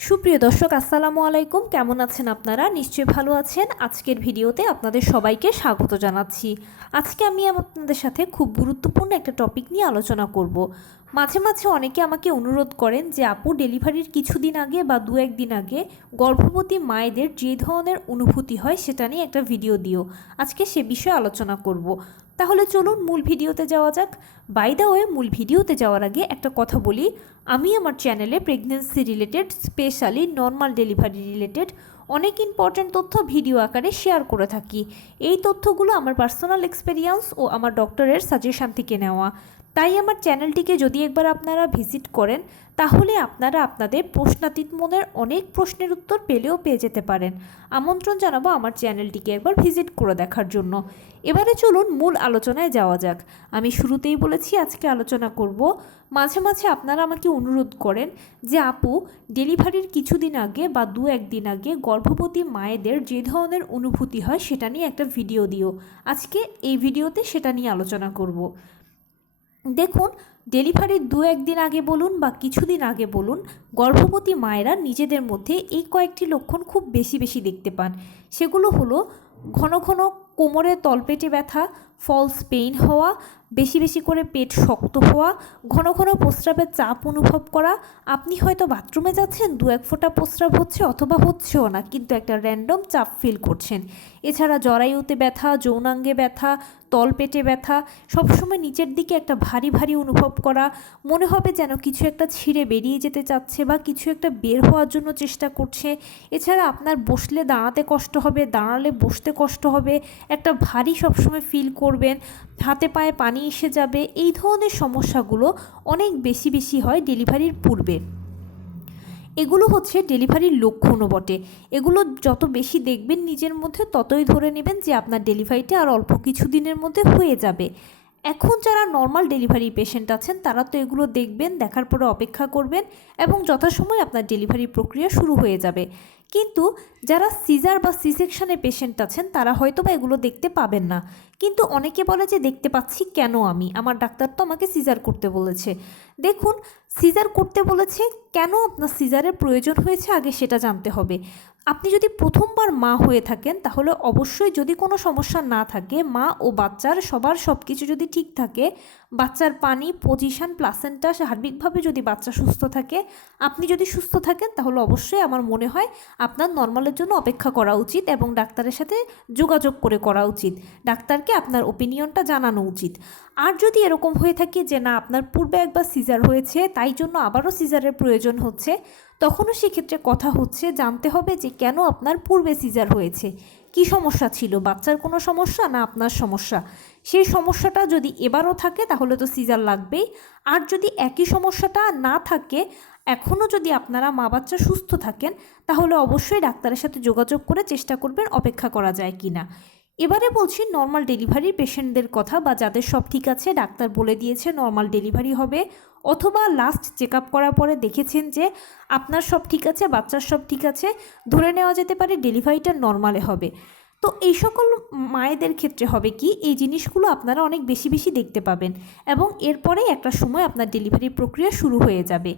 সুপ্রিয় দর্শক আসসালামু আলাইকুম, কেমন আছেন আপনারা? নিশ্চয়ই ভালো আছেন। আজকের ভিডিওতে আপনাদের সবাইকে স্বাগত জানাচ্ছি। আজকে আমি আপনাদের সাথে খুব গুরুত্বপূর্ণ একটা টপিক নিয়ে আলোচনা করব। মাঝে মাঝে অনেকে আমাকে অনুরোধ করেন যে আপু, ডেলিভারির কিছুদিন আগে বা দু একদিন আগে গর্ভবতী মায়েদের যে ধরনের অনুভূতি হয় সেটা নিয়ে একটা ভিডিও দিও। আজকে সে বিষয়ে আলোচনা করব। তাহলে চলুন মূল ভিডিওতে যাওয়া যাক। বাই দ্য ওয়ে, মূল ভিডিওতে যাওয়ার আগে একটা কথা বলি। আমি আমার চ্যানেলে pregnancy related, specially normal delivery related অনেক ইম্পর্ট্যান্ট তথ্য ভিডিও আকারে শেয়ার করে থাকি। এই তথ্যগুলো আমার পার্সোনাল এক্সপেরিয়েন্স ও আমার ডক্টরের সাজেশান থেকে নেওয়া। তাই আমার চ্যানেলটিকে যদি একবার আপনারা ভিজিট করেন, তাহলে আপনারা আপনাদের প্রশ্নাতীত মনের অনেক প্রশ্নের উত্তর পেয়ে যেতে পারেন। আমন্ত্রণ জানাবো আমার চ্যানেলটিকে একবার ভিজিট করে দেখার জন্য। এবারে চলুন মূল আলোচনায় যাওয়া যাক। আমি শুরুতেই বলেছি আজকে আলোচনা করব। মাঝে মাঝে আপনারা আমাকে অনুরোধ করেন যে আপু, ডেলিভারির কিছুদিন আগে বা দু একদিন আগে গর্ভবতী মায়েদের যে ধরনের অনুভূতি হয় সেটা নিয়ে একটা ভিডিও দিও। আজকে এই ভিডিওতে সেটা নিয়ে আলোচনা করব। দেখুন, ডেলিভারির দু একদিন আগে বলুন বা কিছুদিন আগে বলুন, গর্ভবতী মায়েরা নিজেদের মধ্যে এই কয়েকটি লক্ষণ খুব বেশি বেশি দেখতে পান। সেগুলো হলো ঘন ঘন কোমরে তলপেটে ব্যথা, ফলস পেইন হওয়া, বেশি বেশি করে পেট শক্ত হওয়া, ঘন ঘন প্রস্রাবের চাপ অনুভব করা। আপনি হয়তো বাথরুমে যাচ্ছেন, দু এক ফোঁটা প্রস্রাব হচ্ছে অথবা হচ্ছেও না, কিন্তু একটা র্যান্ডম চাপ ফিল করছেন। এছাড়া জরায়ুতে ব্যথা, যৌনাঙ্গে ব্যথা, তলপেটে ব্যথা, সবসময় নিচের দিকে একটা ভারী ভারী অনুভব করা, মনে হবে যেন কিছু একটা ছিঁড়ে বেরিয়ে যেতে চাচ্ছে বা কিছু একটা বের হওয়ার জন্য চেষ্টা করছে। এছাড়া আপনার বসলে দাঁড়াতে কষ্ট হবে, দাঁড়ালে বসতে কষ্ট হবে, একটা ভারী সবসময় ফিল করবেন, হাতে পায়ে পানি এসে যাবে। এই ধরনের সমস্যাগুলো অনেক বেশি বেশি হয় ডেলিভারির পূর্বে। এগুলো হচ্ছে ডেলিভারির লক্ষণও বটে। এগুলো যত বেশি দেখবেন নিজের মধ্যে, ততই ধরে নেবেন যে আপনার ডেলিভারিটা আর অল্প কিছু দিনের মধ্যে হয়ে যাবে। এখন যারা নর্মাল ডেলিভারি পেশেন্ট আছেন তারা তো এগুলো দেখবেন, দেখার পরে অপেক্ষা করবেন এবং যথাসময়ে আপনার ডেলিভারি প্রক্রিয়া শুরু হয়ে যাবে। কিন্তু যারা সিজার বা সি সেকশনে পেশেন্ট আছেন তারা হয়তো বা এগুলো দেখতে পাবেন না। কিন্তু অনেকে বলে যে দেখতে পাচ্ছি কেন, আমার ডাক্তার তো আমাকে সিজার করতে বলেছে। দেখুন, সিজার করতে বলেছে, কেন আপনার সিজারের প্রয়োজন হয়েছে আগে সেটা জানতে হবে। আপনি যদি প্রথমবার মা হয়ে থাকেন তাহলে অবশ্যই, যদি কোনো সমস্যা না থাকে, মা ও বাচ্চার সবার সব কিছু যদি ঠিক থাকে, বাচ্চার পানি, পজিশন, প্লাসেন্টা, সার্বিকভাবে যদি বাচ্চা সুস্থ থাকে, আপনি যদি সুস্থ থাকেন, তাহলে অবশ্যই আমার মনে হয় আপনার নর্মালের জন্য অপেক্ষা করা উচিত এবং ডাক্তারের সাথে যোগাযোগ করে করা উচিত। ডাক্তারকে আপনার ওপিনিয়নটা জানানো উচিত। আর যদি এরকম হয়ে থাকে যে না, আপনার পূর্বে একবার সিজার হয়েছে তাই জন্য আবারও সিজারের প্রয়োজন হচ্ছে, তখনও সেক্ষেত্রে কথা হচ্ছে জানতে হবে যে কেন আপনার পূর্বে সিজার হয়েছে, কি সমস্যা ছিল, বাচ্চার কোনো সমস্যা না আপনার সমস্যা। সেই সমস্যাটা যদি এবারও থাকে তাহলে তো সিজার লাগবেই। আর যদি একই সমস্যাটা না থাকে, এখনও যদি আপনারা মা বাচ্চা সুস্থ থাকেন, তাহলে অবশ্যই ডাক্তারের সাথে যোগাযোগ করে চেষ্টা করবেন অপেক্ষা করা যায় কি না। এবারে বলছি নর্মাল ডেলিভারির পেশেন্টদের কথা, বা যাদের সব ঠিক আছে, ডাক্তার বলে দিয়েছে নর্মাল ডেলিভারি হবে, অথবা লাস্ট চেক আপ করার পরে দেখেছেন যে আপনার সব ঠিক আছে, বাচ্চার সব ঠিক আছে, ধরে নেওয়া যেতে পারে ডেলিভারিটা নর্মালে হবে। তো এই সকল মায়েদের ক্ষেত্রে হবে কি, এই জিনিসগুলো আপনারা অনেক বেশি বেশি দেখতে পাবেন এবং এরপরেই একটা সময় আপনার ডেলিভারি প্রক্রিয়া শুরু হয়ে যাবে।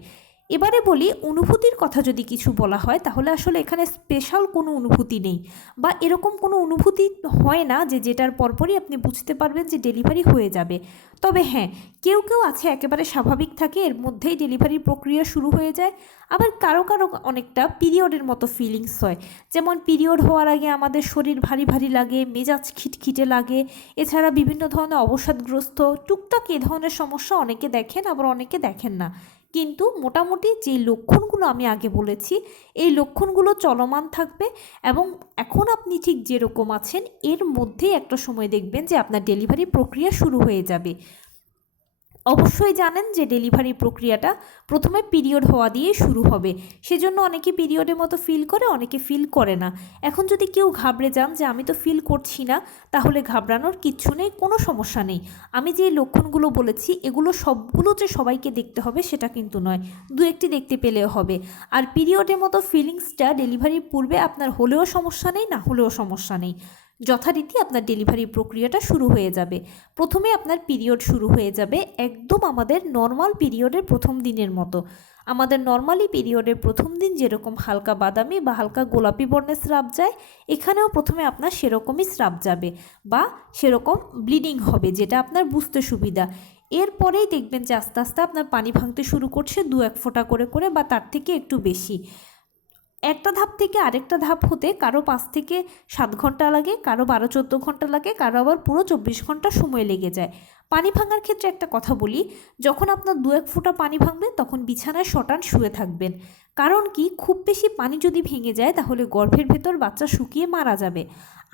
এবারে বলি, অনুভূতির কথা যদি কিছু বলা হয় তাহলে আসলে এখানে স্পেশাল কোনো অনুভূতি নেই, বা এরকম কোনো অনুভূতি হয় না যে যেটার পরপরই আপনি বুঝতে পারবেন যে ডেলিভারি হয়ে যাবে। তবে হ্যাঁ, কেউ কেউ আছে একেবারে স্বাভাবিক থাকে, এর মধ্যেই ডেলিভারি প্রক্রিয়া শুরু হয়ে যায়। আবার কারো কারো অনেকটা পিরিয়ডের মতো ফিলিংস হয়, যেমন পিরিয়ড হওয়ার আগে আমাদের শরীর ভারী ভারী লাগে, মেজাজ খিটখিটে লাগে। এছাড়া বিভিন্ন ধরনের অবসাদগ্রস্ত টুকটাক এ ধরনের সমস্যা অনেকে দেখেন, আবার অনেকে দেখেন না। কিন্তু মোটামুটি যে লক্ষণগুলো আমি আগে বলেছি, এই লক্ষণগুলো চলমান থাকবে এবং এখন আপনি ঠিক যেরকম আছেন এর মধ্যেই একটা সময় দেখবেন যে আপনার ডেলিভারি প্রক্রিয়া শুরু হয়ে যাবে। অবশ্যই জানেন যে ডেলিভারি প্রক্রিয়াটা প্রথমে পিরিয়ড হওয়া দিয়ে শুরু হবে, সেজন্য অনেকে পিরিয়ডের মতো ফিল করে, অনেকে ফিল করে না। এখন যদি কেউ ঘাবড়ে যান যে আমি তো ফিল করছি না, তাহলে ঘাবড়ানোর কিচ্ছু নেই, কোনো সমস্যা নেই। আমি যে লক্ষণগুলো বলেছি এগুলো সবগুলো যে সবাইকে দেখতে হবে সেটা কিন্তু নয়, দু একটি দেখতে পেলেও হবে। আর পিরিয়ডের মতো ফিলিংসটা ডেলিভারির পূর্বে আপনার হলেও সমস্যা নেই, না হলেও সমস্যা নেই, যথারীতি আপনার ডেলিভারি প্রক্রিয়াটা শুরু হয়ে যাবে। প্রথমে আপনার পিরিয়ড শুরু হয়ে যাবে একদম আমাদের নর্মাল পিরিয়ডের প্রথম দিনের মতো। আমাদের নর্মালি পিরিয়ডের প্রথম দিন যেরকম হালকা বাদামি বা হালকা গোলাপি বর্ণের স্রাব যায়, এখানেও প্রথমে আপনার সেরকমই স্রাব যাবে বা সেরকম ব্লিডিং হবে, যেটা আপনার বুঝতে সুবিধা। এরপরেই দেখবেন যে আস্তে আস্তে আপনার পানি ভাঙতে শুরু করছে 2-1 ফোঁটা করে করে বা তার থেকে একটু বেশি। একটা ধাপ থেকে আরেকটা ধাপ হতে কারো 5 থেকে 7 ঘন্টা লাগে, কারো 12-14 ঘন্টা লাগে, কারো আবার পুরো 24 ঘন্টা সময় লেগে যায়। পানি ভাঙার ক্ষেত্রে একটা কথা বলি, যখন আপনার 2-1 ফোঁটা পানি ভাঙবে তখন বিছানায় শটান শুয়ে থাকবেন। কারণ কি, খুব বেশি পানি যদি ভেঙে যায় তাহলে গর্ভের ভেতর বাচ্চা শুকিয়ে মারা যাবে।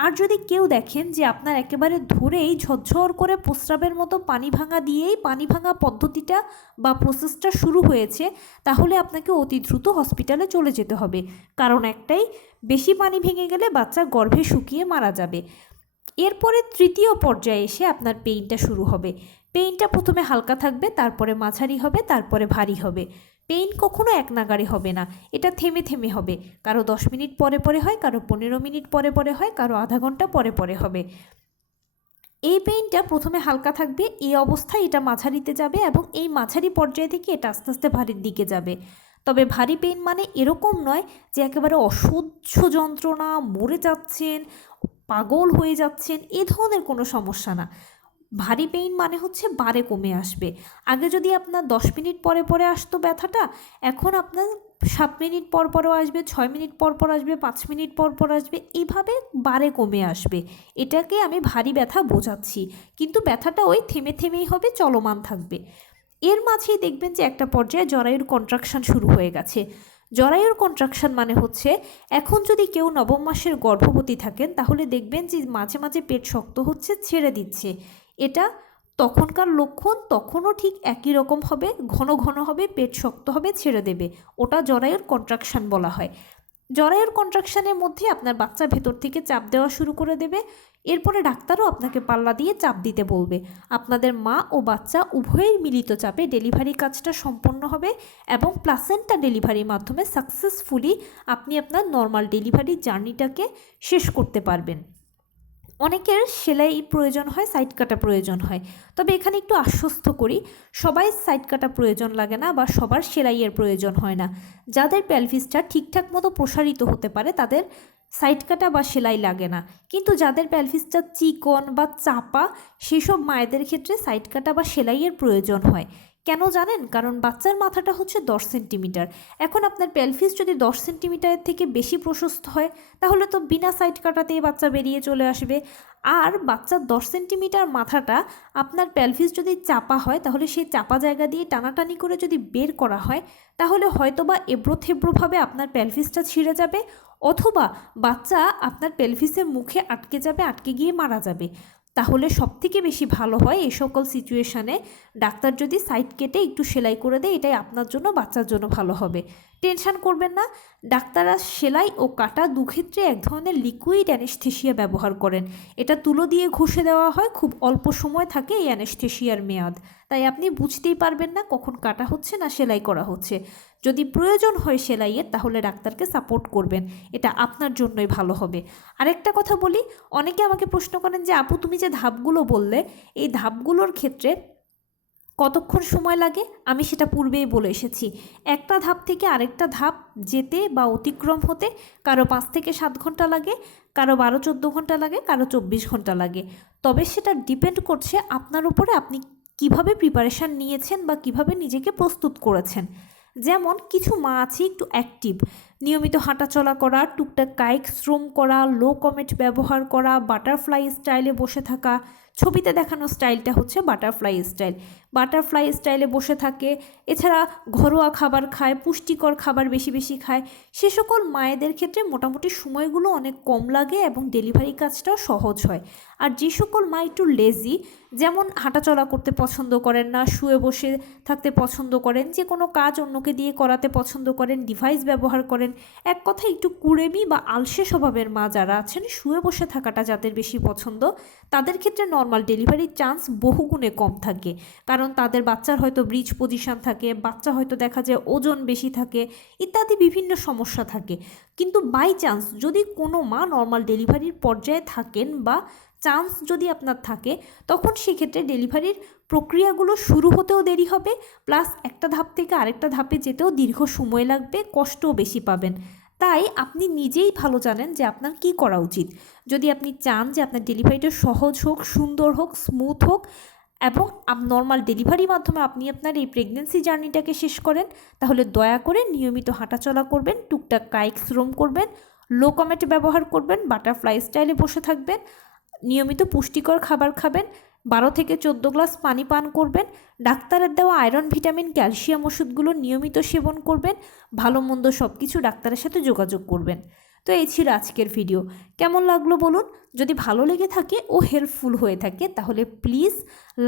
আর যদি কেউ দেখেন যে আপনার একেবারে ধরেই ঝরঝর করে প্রস্রাবের মতো পানি ভাঙা দিয়েই পানি ভাঙা পদ্ধতিটা বা প্রসেসটা শুরু হয়েছে, তাহলে আপনাকে অতি দ্রুত হসপিটালে চলে যেতে হবে। কারণ একটাই, বেশি পানি ভেঙে গেলে বাচ্চা গর্ভে শুকিয়ে মারা যাবে। এরপরে তৃতীয় পর্যায়ে এসে আপনার পেইনটা শুরু হবে। পেইনটা প্রথমে হালকা থাকবে, তারপরে মাঝারি হবে, তারপরে ভারী হবে। পেইন কখনো এক নাগাড়ে হবে না, এটা থেমে থেমে হবে। কারো 10 মিনিট পরে পরে হয়, কারো 15 মিনিট পরে পরে হয়, কারো আধা ঘন্টা পরে পরে হবে। এই পেইনটা প্রথমে হালকা থাকবে, এই অবস্থায় এটা মাঝারিতে যাবে এবং এই মাঝারি পর্যায় থেকে এটা আস্তে আস্তে ভারীর দিকে যাবে। তবে ভারী পেইন মানে এরকম নয় যে একেবারে অসহ্য যন্ত্রণা, মরে যাচ্ছেন, পাগল হয়ে যাচ্ছেন, এ ধরনের কোনো সমস্যা না। ভারী পেইন মানে হচ্ছে বারে কমে আসবে। আগে যদি আপনার 10 মিনিট পরে পরে আসতো ব্যথাটা, এখন আপনার 7 মিনিট পর পরও আসবে, 6 মিনিট পর পর আসবে, 5 মিনিট পর পর আসবে, এইভাবে বারে কমে আসবে। এটাকে আমি ভারী ব্যথা বোঝাচ্ছি, কিন্তু ব্যথাটা ওই থেমে থেমেই হবে, চলমান থাকবে। এর মাঝেই দেখবেন যে একটা পর্যায়ে জরায়ুর কন্ট্রাকশান শুরু হয়ে গেছে। জরায়ুর কন্ট্রাকশান মানে হচ্ছে, এখন যদি কেউ নবম মাসের গর্ভবতী থাকেন তাহলে দেখবেন যে মাঝে মাঝে পেট শক্ত হচ্ছে, ছেড়ে দিচ্ছে। এটা তখনকার লক্ষণ, তখনও ঠিক একই রকম হবে, ঘন ঘন হবে, পেট শক্ত হবে, ছেড়ে দেবে। ওটা জরায়ুর কন্ট্রাকশান বলা হয়। জরায়ুর কন্ট্রাকশানের মধ্যে আপনার বাচ্চা ভেতর থেকে চাপ দেওয়া শুরু করে দেবে। এরপরে ডাক্তারও আপনাকে পাল্লা দিয়ে চাপ দিতে বলবে। আপনাদের মা ও বাচ্চা উভয়ের মিলিত চাপে ডেলিভারি কাজটা সম্পন্ন হবে এবং প্লাসেন্টা ডেলিভারির মাধ্যমে সাকসেসফুলি আপনি আপনার নর্মাল ডেলিভারি জার্নিটাকে শেষ করতে পারবেন। অনেকের সেলাই প্রয়োজন হয়, সাইড কাটা প্রয়োজন হয়। তবে এখানে একটু আশ্বস্ত করি, সবাই সাইড কাটা প্রয়োজন লাগে না বা সবার সেলাইয়ের প্রয়োজন হয় না। যাদের পেলভিসটা ঠিকঠাক মতো প্রসারিত হতে পারে তাদের সাইড কাটা বা সেলাই লাগে না। কিন্তু যাদের পেলভিসটা চিকন বা চাপা, সেসব মায়েদের ক্ষেত্রে সাইড কাটা বা সেলাইয়ের প্রয়োজন হয়। কেন জানেন? কারণ বাচ্চার মাথাটা হচ্ছে 10 সেন্টিমিটার। এখন আপনার পেলভিস যদি 10 সেন্টিমিটারের থেকে বেশি প্রশস্ত হয়, তাহলে তো বিনা সাইড কাটাতেই বাচ্চা বেরিয়ে চলে আসবে। আর বাচ্চার 10 সেন্টিমিটার মাথাটা আপনার পেলভিস যদি চাপা হয়, তাহলে সেই চাপা জায়গা দিয়ে টানাটানি করে যদি বের করা হয়, তাহলে হয়তোবা এবড়ো থেবড়োভাবে আপনার পেলভিসটা ছিঁড়ে যাবে, অথবা বাচ্চা আপনার পেলভিসের মুখে আটকে যাবে, আটকে গিয়ে মারা যাবে। তাহলে সবথেকে বেশি ভালো হয় এই সকল সিচুয়েশানে ডাক্তার যদি সাইড কেটে একটু সেলাই করে দেয়, এটাই আপনার জন্য বাচ্চার জন্য ভালো হবে। টেনশন করবেন না, ডাক্তাররা সেলাই ও কাটা দুক্ষেত্রে এক ধরনের লিকুইড অ্যানেস্থেশিয়া ব্যবহার করেন। এটা তুলো দিয়ে ঘষে দেওয়া হয়, খুব অল্প সময় থাকে এই অ্যানেস্থেশিয়ার মেয়াদ, তাই আপনি বুঝতেই পারবেন না কখন কাটা হচ্ছে না সেলাই করা হচ্ছে। যদি প্রয়োজন হয় সেলাইয়ের, তাহলে ডাক্তারকে সাপোর্ট করবেন, এটা আপনার জন্যই ভালো হবে। আরেকটা কথা বলি, অনেকে আমাকে প্রশ্ন করেন যে আপু তুমি যে ধাপগুলো বললে, এই ধাপগুলোর ক্ষেত্রে কতক্ষণ সময় লাগে? আমি সেটা পূর্বেই বলে এসেছি, একটা ধাপ থেকে আরেকটা ধাপ যেতে বা অতিক্রম হতে কারো 5 থেকে 7 ঘন্টা লাগে, কারো 12-14 ঘন্টা লাগে, কারো 24 ঘন্টা লাগে। তবে সেটা ডিপেন্ড করছে আপনার উপরে, আপনি কিভাবে প্রিপারেশান নিয়েছেন বা কিভাবে নিজেকে প্রস্তুত করেছেন। যেমন কিছু মা আছে একটু অ্যাক্টিভ, নিয়মিত হাঁটাচলা করা, টুকটাক কায়িক শ্রম করা, লো কমেট ব্যবহার করা, বাটারফ্লাই স্টাইলে বসে থাকা। ছবিতে দেখানো স্টাইলটা হচ্ছে বাটারফ্লাই স্টাইল। বাটারফ্লাই স্টাইলে বসে থাকে, এছাড়া ঘরোয়া খাবার খায়, পুষ্টিকর খাবার বেশি বেশি খায়। সে সকল মায়েদের ক্ষেত্রে মোটামুটি সময়গুলো অনেক কম লাগে এবং ডেলিভারি কাজটাও সহজ হয়। আর যে সকল মা একটু লেজি, যেমন হাঁটাচলা করতে পছন্দ করেন না, শুয়ে বসে থাকতে পছন্দ করেন, যে কোনো কাজ অন্যকে দিয়ে করাতে পছন্দ করেন, ডিভাইস ব্যবহার করেন, এক কথায় একটু কুড়েমি বা আলসে স্বভাবের মা যারা আছেন, শুয়ে বসে থাকাটা যাদের বেশি পছন্দ, তাদের ক্ষেত্রে নর্মাল ডেলিভারির চান্স বহুগুণে কম থাকে। কারণ তাদের বাচ্চার হয়তো ব্রিজ পজিশন থাকে, বাচ্চা হয়তো দেখা যায় ওজন বেশি থাকে, ইত্যাদি বিভিন্ন সমস্যা থাকে। কিন্তু বাই চান্স যদি কোনো মা নর্মাল ডেলিভারির পর্যায়ে থাকেন বা চান্স যদি আপনার থাকে, তখন সেক্ষেত্রে ডেলিভারির প্রক্রিয়াগুলো শুরু হতেও দেরি হবে, প্লাস একটা ধাপ থেকে আরেকটা ধাপে যেতেও দীর্ঘ সময় লাগবে, কষ্টও বেশি পাবেন। তাই আপনি নিজেই ভালো জানেন যে আপনার কি করা উচিত। যদি আপনি চান যে আপনার ডেলিভারিটা সহজ হোক, সুন্দর হোক, স্মুথ হোক এবং নর্মাল ডেলিভারির মাধ্যমে আপনি আপনার এই প্রেগনেন্সি জার্নিটাকে শেষ করেন, তাহলে দয়া করে নিয়মিত হাঁটাচলা করবেন, টুকটাক কায়িক শ্রম করবেন, লো কমেট ব্যবহার করবেন, বাটারফ্লাই স্টাইলে বসে থাকবেন, নিয়মিত পুষ্টিকর খাবার খাবেন, 12 থেকে 14 গ্লাস পানি পান করবেন, ডাক্তারের দেওয়া আয়রন, ভিটামিন, ক্যালসিয়াম ওষুধগুলো নিয়মিত সেবন করবেন, ভালো মন্দ সব কিছু ডাক্তারের সাথে যোগাযোগ করবেন। তো এই ছিল আজকের ভিডিও। কেমন লাগলো বলুন? যদি ভালো লেগে থাকে ও হেল্পফুল হয়ে থাকে তাহলে প্লিজ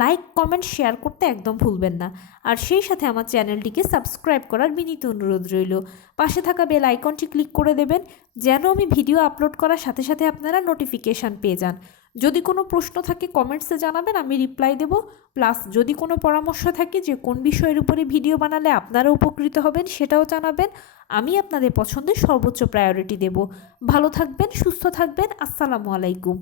লাইক, কমেন্ট, শেয়ার করতে একদম ভুলবেন না। আর সেই সাথে আমার চ্যানেলটিকে সাবস্ক্রাইব করার বিনীত অনুরোধ রইল। পাশে থাকা বেল আইকনটি ক্লিক করে দেবেন যেন আমি ভিডিও আপলোড করার সাথে সাথে আপনারা নোটিফিকেশান পেয়ে যান। যদি কোনো প্রশ্ন থাকে কমেন্টসে জানাবেন, আমি রিপ্লাই দেব। প্লাস যদি কোনো পরামর্শ থাকে যে কোন বিষয়ের উপরে ভিডিও বানালে আপনারা উপকৃত হবেন সেটাও জানাবেন। আমি আপনাদের পছন্দের সর্বোচ্চ প্রায়োরিটি দেব। ভালো থাকবেন, সুস্থ থাকবেন। আসসালামু আলাইকুম।